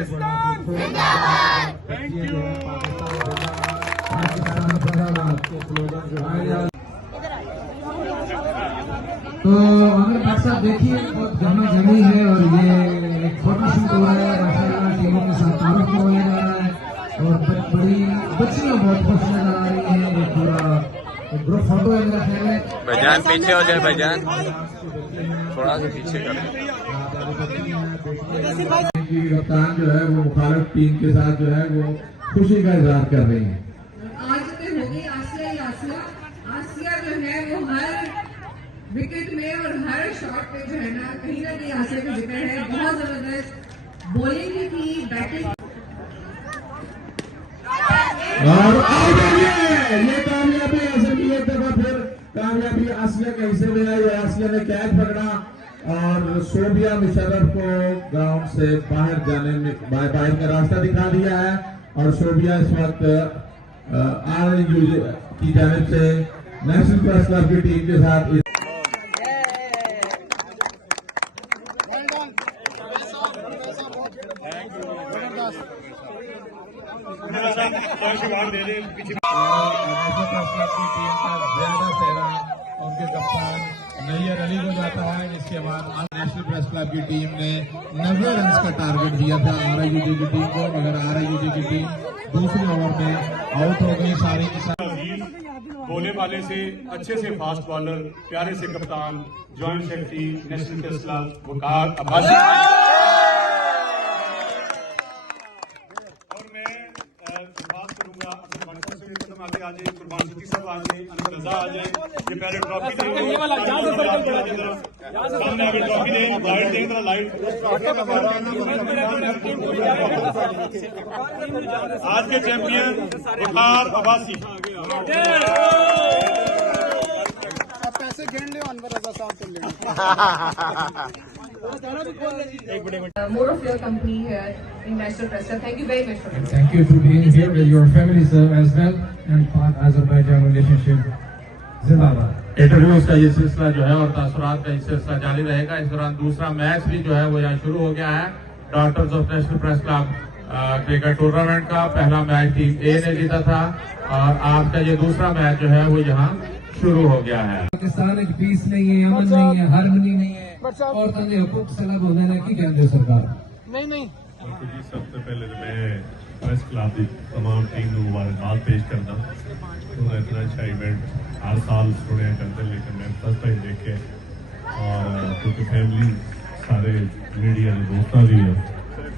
तो अगर भाई साहब देखिए बहुत गर्मा गर्मी है और ये एक फोटो शूट हो रहा है, माशाल्लाह टीमों के साथ तारुफ करवाया जा रहा है और बड़ी बच्चियां बहुत खुश नजर आ रही हैं। ये पूरा ग्रुप फोटो है मेरा ख्याल है। भाईजान पीछे हो जाए, भाईजान थोड़ा सा पीछे कर। कप्तान जो है वो मुखालिफ टीम के साथ जो है वो खुशी का इजहार कर रही है। आज तो होगी आसिया जो है वो हर विकेट में और हर शॉट पे जो है ना कहीं आसिया का जिक्र है। बहुत जबरदस्त बॉलिंग भी थी, बैटिंग और ये कामयाबी ऐसे भी एक दफा फिर कामयाबी आसिया के हिस्से में आई। आसिया ने कैच पकड़ा और सोबिया मुशर्रफ को ग्राउंड से बाहर जाने में बाहर का रास्ता दिखा दिया है और सोबिया इस वक्त आरयू की जानिब से नेशनल प्रेस क्लब की टीम के साथ उनके कप्तान नैयर अली को जाता है, जिसके बाद नेशनल प्रेस क्लब की टीम ने 90 रन का टारगेट दिया था आरआईयूजे की टीम को, मगर आरआईयूजे की टीम दूसरे ओवर में आउट हो गई। सारी की सारी बोले वाले से अच्छे से फास्ट बॉलर, प्यारे से कप्तान, joint secretary national press club Waqar Abbasi. और मैं बात करूंगा अपने मंच से आगे आ जाए, कुर्बान सिद्दीकी साहब आ जाए, अनवर रजा आ जाए, ये प्यारे ट्रॉफी सामने आगे ट्रॉफी दें, लाइट दें, जरा लाइट। आज के चैंपियन वकार अब्बासी। पैसे गिन लो, अनवर रजा साहब को ले। more of your company here in National Press Club. Thank you very much for thank you for being here with your families as well and part Azerbaijan relationship जिंदाबाद। इंटरव्यूज का ये सिलसिला जो है और तासुरात का ये सिलसिला जारी रहेगा। इस दौरान दूसरा मैच भी जो है वो यहाँ शुरू हो गया है। Doctors of national press club cricket tournament का पहला मैच टीम ए ने जीता था और आज का ये दूसरा मैच जो है वो यहाँ शुरू हो गया है। पाकिस्तान एक पीस नहीं है, अमन नहीं है, हारमोनी नहीं है और तंगे हुकूक सलब होने ने की कहते सरकार नहीं सबसे पहले मैं प्रेस क्लब की तमाम टीम को मुबारकबाद पेश करता हूँ। इतना अच्छा इवेंट हर साल सुने करते, लेकिन मैं फर्स्ट टाइम देखे और क्योंकि फैमिली सारे मीडिया के दोस्तों भी है,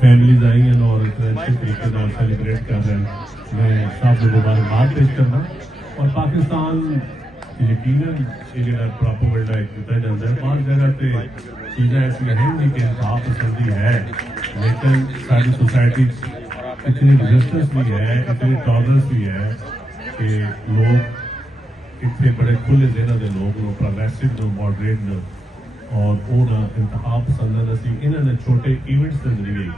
फैमिलीज आई हैं और इतने अच्छे तरीके से सेलिब्रेट कर रहे हैं। मैं सब मुबारकबाद पेश करना और पाकिस्तान यकीनन प्रोपेगेंडा किया जाता है। बहुत जगह पे चीज़ें ऐसी हैं जी कि इंसाफ पसंदी है, लेकिन सारी सोसाइटी इतनी रेजिस्टेंस भी है, इतनी टॉलरेंस भी है कि लोग इतने बड़े खुले देना दे लोग प्रोग्रेसिव नो मॉडरेट नो और वो ना इंतहा पसंद असी इन्होंने छोटे इवेंट्स के जरिए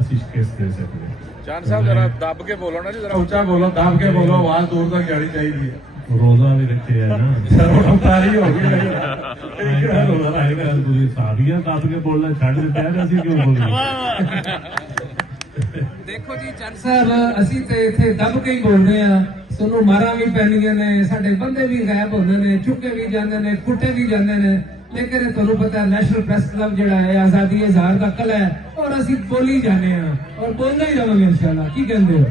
असी शिकस्त दे सकते हैं। जान साहब जरा दब के बोलो ना जी, जरा ऊंचा बोलो, दब के बोलो, आवाज दूर तक जानी चाहिए। रोजा भी रखे है ना तारी हो गई सारियां दब के बोलना छड़ दिता है, असी क्यों बोल रहे? देखो जी चंद साहब, असी तो इतने दब के ही बोल रहे हैं। सोनू मारा भी पैनिया ने, साडे बंदे भी गायब होते हैं, चुके भी जाते हैं, कुटे भी जाते हैं, लेकिन तुहानू पता है नेशनल प्रेस क्लब जिहड़ा है आजादी इजहार का कला है और असी बोली जाने और बोलना ही रहांगे इंशाल्लाह। की कहते हो?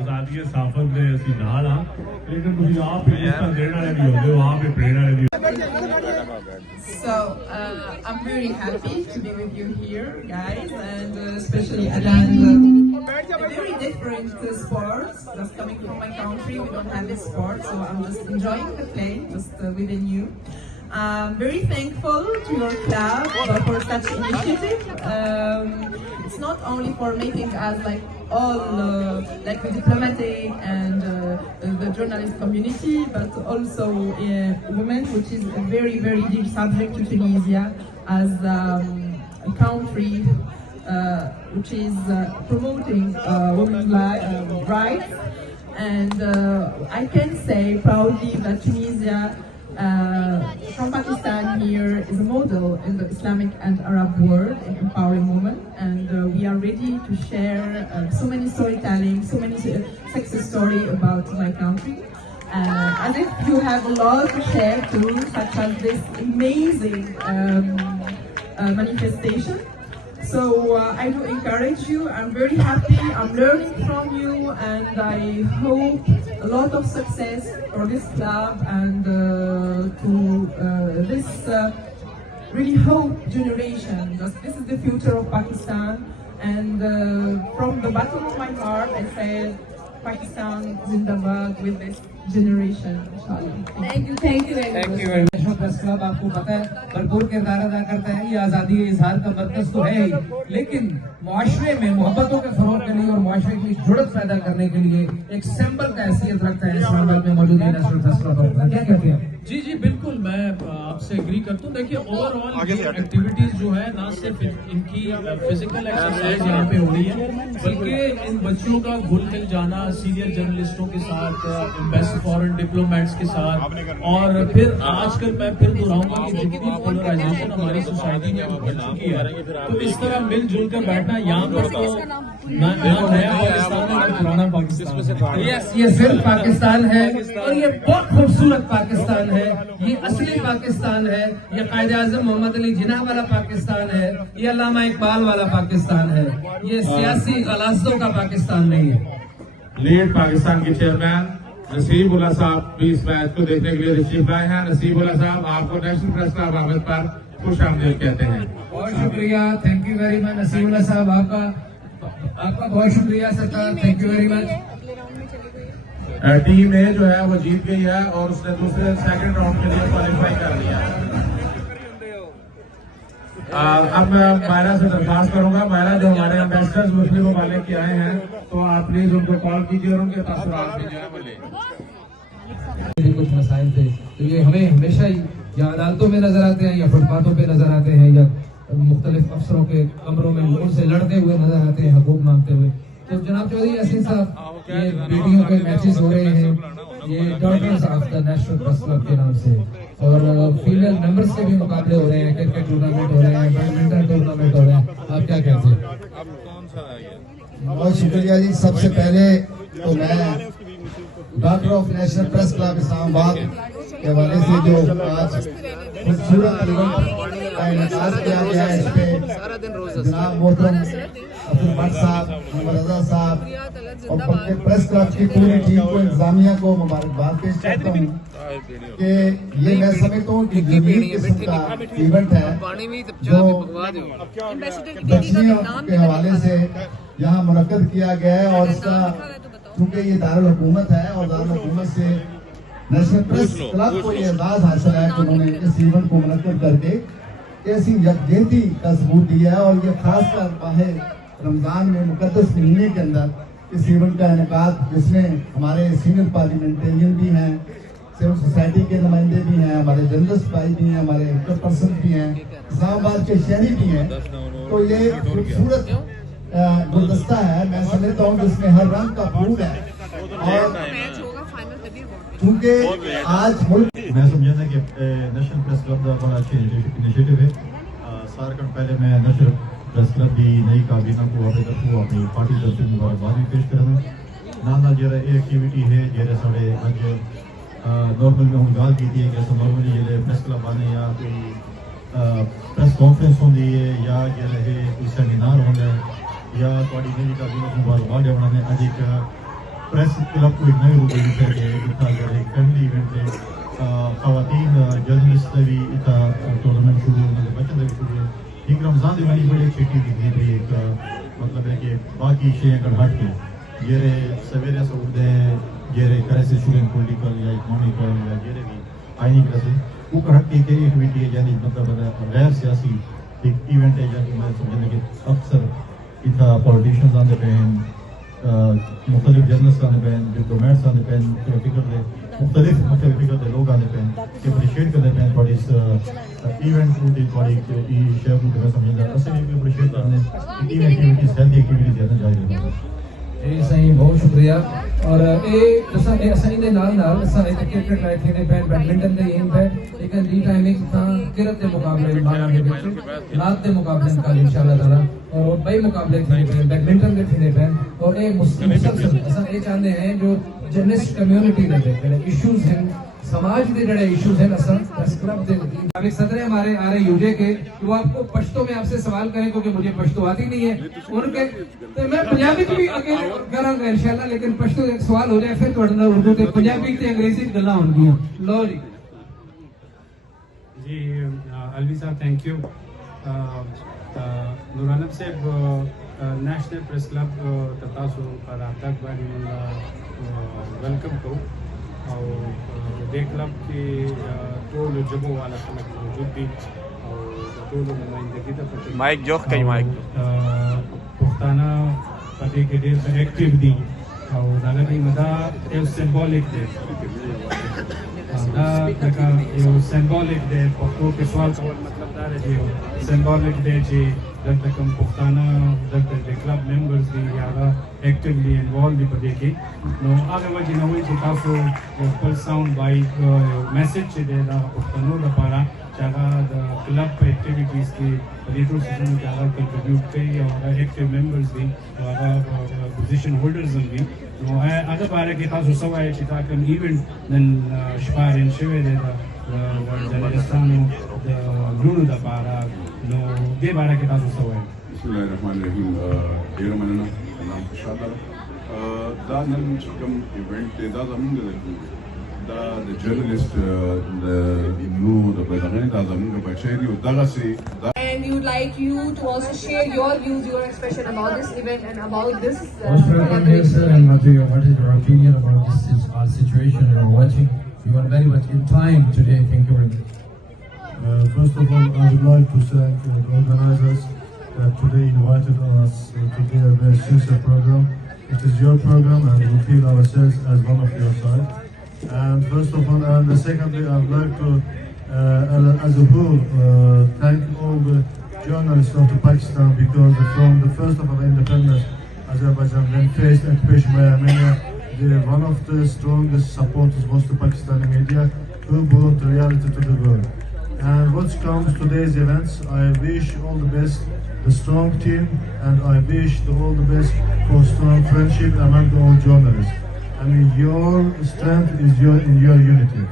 आजादी साफत दे असी नाल हां, लेकिन तुसीं आप ही इसका देण वाले भी होंदे हो, आप ही प्रेरणा वाले भी। So I'm very happy to be with you here, guys, and especially Adan. Very different sports that's coming from my country. We don't have this sport, so I'm just enjoying the play just within you. I'm very thankful to your club for such initiative. It's not only for making us like all like the diplomatic and the journalist community, but also women, which is a very deep subject to Tunisia as a country which is promoting women's rights. And I can say proudly that Tunisia from Pakistan here is a model in the Islamic and Arab world in empowering women, and we are ready to share so many storytelling, so many success story about my country. As if you have a lot to share too, such as this amazing manifestation. So I do encourage you. I'm very happy. I'm learning from you, and I hope a lot of success for this club and to this really hope generation. This is the future of Pakistan, and from the bottom of my heart, I say Pakistan Zindabad with this generation, inshallah. Thank you very much. Thank you very much. Press club आपको पता है भरपूर किरदार अदा करता है। ये आज़ादी इजहार का मरकज तो है ही, लेकिन मुआशरे में मोहब्बतों के फरोग के लिए और मुआशरे की जुड़त पैदा करने के लिए एक सिंबल का हैसियत रखता है इस्लामाबाद में मौजूद नेशनल प्रेस क्लब। क्या कहते हैं? जी बिल्कुल, मैं आपसे एग्री करता हूँ। देखिए ओवरऑल एक्टिविटीज जो है ना सिर्फ इनकी फिजिकल एक्सरसाइज यहाँ पे हो रही है, बल्कि इन बच्चों का घुल मिल जाना सीनियर जर्नलिस्टों के साथ, एम्बेसी फॉरेन डिप्लोमेट्स के साथ, और फिर आजकल मैं फिर दोहराऊंगा कि जितनी पोलराइजेशन हमारी सोसाइटी में बढ़ चुकी है, तो इस तरह मिलजुल कर बैठना यहाँ पर तो नया पाकिस्तान है, पुराना पाकिस्तान। ये सिर्फ पाकिस्तान है और ये बहुत खूबसूरत पाकिस्तान है। ये असली पाकिस्तान है। ये कायदे आज़म मोहम्मद अली जिन्ना वाला पाकिस्तान है। ये अल्लामा इकबाल वाला पाकिस्तान है। ये सियासी गलासों का पाकिस्तान नहीं है। लीड पाकिस्तान के चेयरमैन नसीबुल्लाह साहब भी इस मैच को देखने के लिए तशरीफ लाए हैं। नसीबुल्लाह साहब, आपको नेशनल प्रेस क्लब आमद पर खुश आमदीद कहते हैं। बहुत शुक्रिया, thank you very much Naseebullah साहब, आपका बहुत शुक्रिया सरकार, thank you very much. Team A जो है वो जीत गई है और उसने दूसरे सेकंड राउंड के लिए क्वालिफाई कर लिया। अब मैं मायरा से दरख्वास्त करूंगा, मायरा जो हमारे एम्बेसडर्स मुस्लिम ममालिक के आए हैं, तो आप प्लीज उनको कॉल कीजिए और उनके तासुरात भी जो है वो लें। कुछ मसाइल थे तो ये हमें हमेशा ही या अदालतों में नजर आते हैं या फुटपाथों पे नजर आते हैं या मुख्तलिफ अफसरों के कमरों में उनसे लड़ते हुए नजर आते हैं, हकूक मांगते हुए। तो जनाब चौधरी यासीन साहब, ये बेटियों के मैचेस हो रहे हैं, ये daughters of the national press club के नाम से, और फीमेल मेंबर्स के भी मुकाबले हो रहे हैं, क्रिकेट टूर्नामेंट हो रहे हैं, बैडमिंटन टूर्नामेंट हो रहे हैं। आप क्या कहते हैं? बहुत शुक्रिया जी। सबसे पहले तो मैं doctor of national press club Islamabad के हवाले से जो आज खूबसूरत इवेंट का इनेकाद किया गया है, इस पे जनाब मोहतरम अब्दुल भट्ट साहब, मोहम्मद रजा साहब और प्रेस क्लब की पूरी टीम को, इंतजामिया को मुबारकबाद पेश करता हूँ कि ये मैं समझता हूँ कि यूनिक किस्म का इवेंट है जो बच्चियों के हवाले से यहाँ मुनक्कद किया गया है। और इसका क्योंकि ये दारुल हुकूमत है और दारुल हुकूमत से नेशनल प्रेस क्लब को ये एजाज हासिल है कि उन्होंने इस इवेंट को मुनक्कद करके ऐसी यकजहती का सबूत दिया है। और ये खासकर माह रमजान में मुकद्दस महीने के अंदर इस इवेंट का इनेकाद, जिसमें हमारे सीनियर पार्लियामेंटेरियन भी हैं, सिविल सोसाइटी के नुमाइंदे भी हैं, हमारे जर्नलिस्ट भाई भी हैं, हमारे एक्टर पर्सन भी हैं, इस्लामाबाद के शहरी भी हैं। तो ये खूबसूरत गुलदस्ता है, मैं समझता हूँ जिसमें हर रंग का फूल है। और क्योंकि आज मुल्क मैं समझता कि नेशनल प्रेस क्लब का बड़ा अच्छा इनिशिएटिव है। सार घंटे पहले मैं नेशनल प्रेस क्लब की नई काबीना को अपनी तरफों अपनी पार्टी तरफ से मुबारकबाद भी पेश करना। नाल जो एक्टिविटी है जो साढ़े अज नॉर्मल में हम गल की है कि नॉर्मली जो प्रेस क्लब आने या कोई प्रेस कॉन्फ्रेंस होती है या जो कोई सैमीनार होता है या थोड़ी नई काबीना को मुबारकबाद देना। अज एक प्रेस क्लब को एक नई रूप दिता है इतना जो फैमिली इवेंट है, खवातीन जर्नलिस्ट भी इतना टूर्नामेंट शुरू उन्होंने बच्चों भी शुरू एक रमजान की बड़ी बड़ी एक्टिविटी दी थी। एक मतलब है कि बाकी शेयर कर हट के जेरे सवेरे से उठते जेरे करे से शुरू पॉलिटिकल या इकोनॉमिकल या जेरे भी आईनी तरह से वो कर हट के एक्टिविटी है, यानी मतलब गैर सियासी एक इवेंट है। जैसे मैं समझने कि अक्सर इतना पॉलिटिशियंस आते पे मुख्तलिफ जर्नलिस्ट आने पे, डिप्लोमेट्स आने पे, मुख्तलिफ फिक्र के लोग आने पे अप्रिशिएट करते पे थोड़ी इस इवेंट को थोड़ी शेयर को समझना असल में अप्रिशिएट करने टीम एक्टिविटीज हेल्थ एक्टिविटीज ज़्यादा जारी रहती है। जी सही, बहुत शुक्रिया। और ये असां दे नाल असां क्रिकेट लाइक थे बैडमिंटन दे एम पे लेकिन दी टाइमिंग था किरत दे मुकाबले बाहर दे विच रात दे मुकाबले कल इंशाल्लाह ताला और बई मुकाबले थे बैडमिंटन के थे पे और ये मुसलसल असां ये चाहते हैं जो जर्नलिस्ट कम्युनिटी दे इश्यूज हैं समाज के जड़े इश्यूज हैं असां प्रेस क्लब दे नामिक सदर हमारे आ रहे यूजे के वो आपको पश्तो में आपसे सवाल करें क्योंकि मुझे पश्तो आती नहीं है उनके तो मैं पंजाबी भी आगे करांगा इंशाल्लाह लेकिन पश्तो एक सवाल हो जाए फिर थोड़ा उर्दू ते पंजाबी ते अंग्रेजी गल्लां होंदियां लो जी जी अलवी साहब थैंक यू नूरानब साहब नेशनल प्रेस क्लब ततासु पर तक वेलकम को और डे क्लब के टोल जबो वाला खलक मौजूद भी और टोल नुमाइंदगी द माइक जोख कई माइक पुख्ताना पते के डेर एक्टिव दी और दागनी मदा ए सिंबॉलिक दे का ये सिंबॉलिक दे पक्को के सवाल का मतलब दार है जो सिंबॉलिक दे जी जब तक हम पुख्ताना जब तक क्लब मेंबर्स भी यादा एक्टिवली इन्वॉल्व भी पदे के नो आगे वजह न हुई काफो फुल साउंड बाइक मैसेज दे दा पुख्तानो दा पारा चाहा द क्लब एक्टिविटीज की रेडियो सिस्टम में चाहा कंट्रीब्यूट पे और एक्टिव मेंबर्स भी और पोजीशन होल्डर्स भी नो आगे पारा के खास सवा है चिता कम इवेंट नन शपार इन शेवे दे दा जर्नलिस्टानो द ग्रुप दा पारा नो दे बारा के खास सवा है बिस्मिल्लाहिर्रहमानिर्रहीम डेर मनना नाम खुशादा दा नन कम इवेंट दा जमंग दा द जर्नलिस्ट द नो द बदगने दा जमंग बचेरी उदागा से and we would like you to also share your views, your expression about this event and about this collaboration. And what is your opinion about this situation you are watching? You are very much in time today. Thank you very much. First of all, I would like to thank the organizers that today invited us to their very sincere program. It is your program and we feel ourselves as one of your side. And first of all, and secondly, I would like to, as a whole, thank all the journalists of Pakistan because from the first of our independence, Azerbaijan when faced occupation by Armenia, they are one of the strongest supporters was the Pakistani media who brought the reality to the world. And what comes to today's events, I wish all the best, the strong team, and I wish all the best for strong friendship among all journalists. I mean, your strength is in your unity.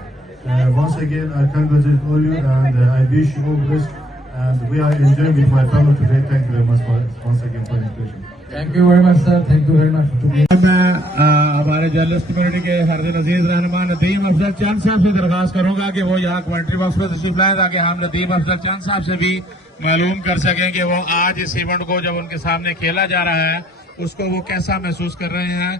Once again, I congratulate all you and I wish you all the best. And we are enjoying with my family today. Thank you very much once again for the invitation. Thank you very much, sir. Thank you very much. मैं हमारे journalist community के हरदिल अजीज रहनुमा नदीम अफजल चंद साहब से दरख्वास्त करूंगा कि वो यहाँ कमेंट्री बॉक्स में तशरीफ लाएं ताकि हम नदीम अफजल चंद साहब से भी मालूम कर सकें कि वो आज इस इवेंट को जब उनके सामने खेला जा रहा है उसको वो कैसा महसूस कर रहे हैं।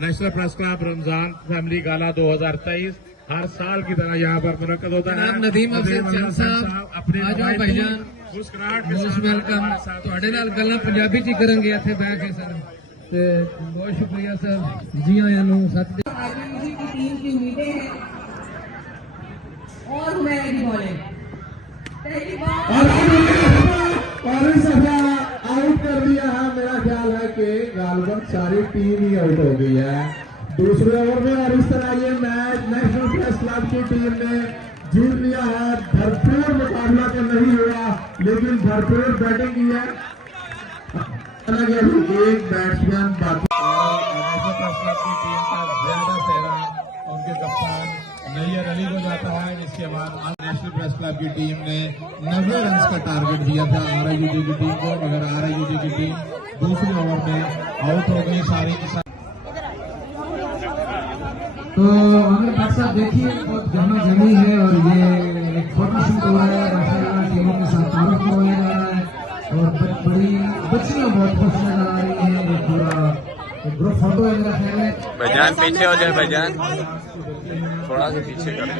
National press club Ramzan family gala 2023 हर साल की तरह यहाँ पर मुनक्कद होता है। नदीम अफजल साहब अपने भाईजान मोस्ट वेलकम ਤੁਹਾਡੇ ਨਾਲ ਗੱਲਾਂ ਪੰਜਾਬੀ ਚ ਹੀ ਕਰਾਂਗੇ ਇੱਥੇ ਬੈਠ ਕੇ ਸਰ ਤੇ ਬਹੁਤ ਸ਼ੁਕਰੀਆ ਸਰ ਜੀ ਆਇਆਂ ਨੂੰ सत की टीम की उम्मीदें हैं और हुमैरा की बॉलिंग पहली और इस दफा आउट कर दिया है। मेरा ख्याल है कि गालबन सारी टीम ही आउट हो गई है दूसरे ओवर में और इस तरह ये मैच नेशनल प्रेस क्लब की टीम ने जीत लिया है। भरपूर मुकाबला तो नहीं हुआ लेकिन भरपूर बैटिंग की है। एक बैट्समैन बाकी नेशनल प्रेस क्लब की टीम का ज्यादा सेहरा उनके कप्तान नैयर अली को जाता है। इसके बाद नेशनल प्रेस क्लब की टीम ने 90 रन का टारगेट दिया था RIUJ की टीम को मगर RIUJ की टीम दूसरे ओवर में आउट हो गई सारी की सारी। तो अगर डॉक्टर साहब देखिए बहुत जमा जमी है और ये एक फोटो शूट हो रहा है माशाल्लाह टीमों के साथ तारुफ होने जा रहा है और बड़ी बच्चियां बहुत खुश नजर आ रही हैं। ये पूरा ग्रुप फोटो है मेरा ख्याल है। भाईजान पीछे हो जाए भाईजान थोड़ा सा पीछे करें।